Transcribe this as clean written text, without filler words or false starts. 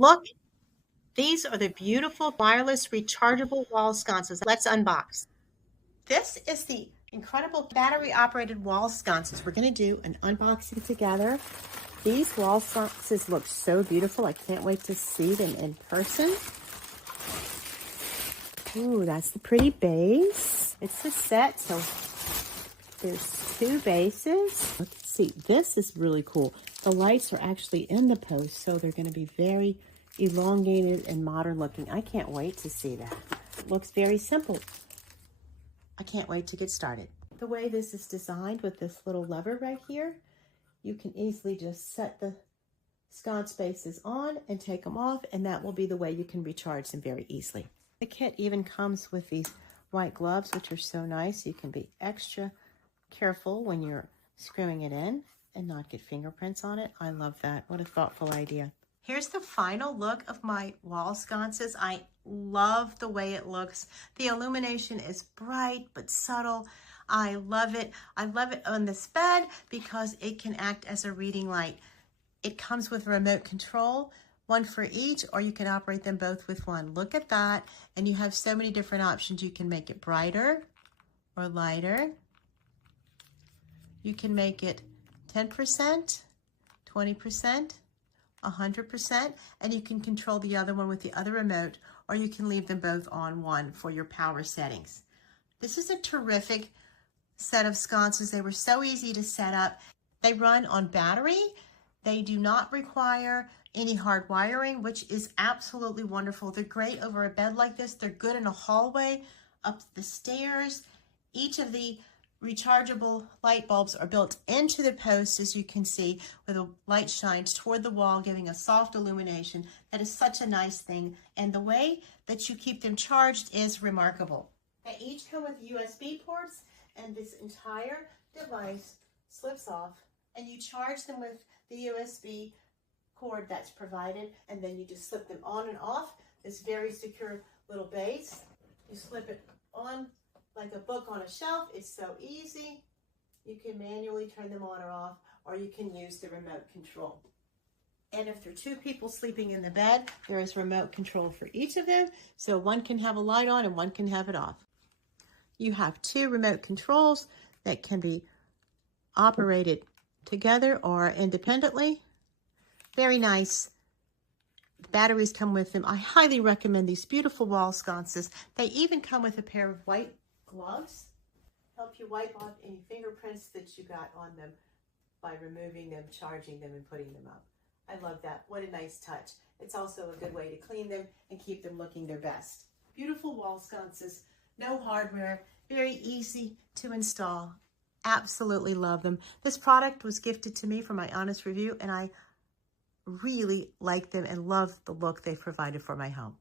Look, these are the beautiful wireless rechargeable wall sconces. Let's unbox. This is the incredible battery operated wall sconces. We're going to do an unboxing together. These wall sconces look so beautiful. I can't wait to see them in person. Ooh, that's the pretty base. It's a set, so there's two bases. Let's see, this is really cool. The lights are actually in the post, so they're going to be very elongated and modern looking. I can't wait to see that. It looks very simple. I can't wait to get started. The way this is designed with this little lever right here, you can easily just set the sconce bases on and take them off, and that will be the way you can recharge them very easily. The kit even comes with these white gloves, which are so nice. You can be extra careful when you're screwing it in and not get fingerprints on it. I love that. What a thoughtful idea. Here's the final look of my wall sconces. I love the way it looks. The illumination is bright but subtle. I love it. I love it on this bed because it can act as a reading light. It comes with a remote control, one for each, or you can operate them both with one. Look at that. And you have so many different options. You can make it brighter or lighter. You can make it 10%, 20%, 100%, and you can control the other one with the other remote, or you can leave them both on one for your power settings. This is a terrific set of sconces. They were so easy to set up. They run on battery. They do not require any hard wiring, which is absolutely wonderful. They're great over a bed like this. They're good in a hallway, up the stairs. Each of the rechargeable light bulbs are built into the post, as you can see, where the light shines toward the wall, giving a soft illumination. That is such a nice thing. And the way that you keep them charged is remarkable. They each come with USB ports, and this entire device slips off, and you charge them with the USB cord that's provided, and then you just slip them on and off this very secure little base. You slip it on like a book on a shelf. It's so easy. You can manually turn them on or off, or you can use the remote control. And if there are two people sleeping in the bed, there is remote control for each of them, so one can have a light on and one can have it off. You have two remote controls that can be operated together or independently. Very nice. The batteries come with them. I highly recommend these beautiful wall sconces. They even come with a pair of white gloves. Help you wipe off any fingerprints that you got on them by removing them, charging them, and putting them up. I love that. What a nice touch. It's also a good way to clean them and keep them looking their best. Beautiful wall sconces, no hardware, very easy to install. Absolutely love them. This product was gifted to me for my honest review, and I really like them and love the look they've provided for my home.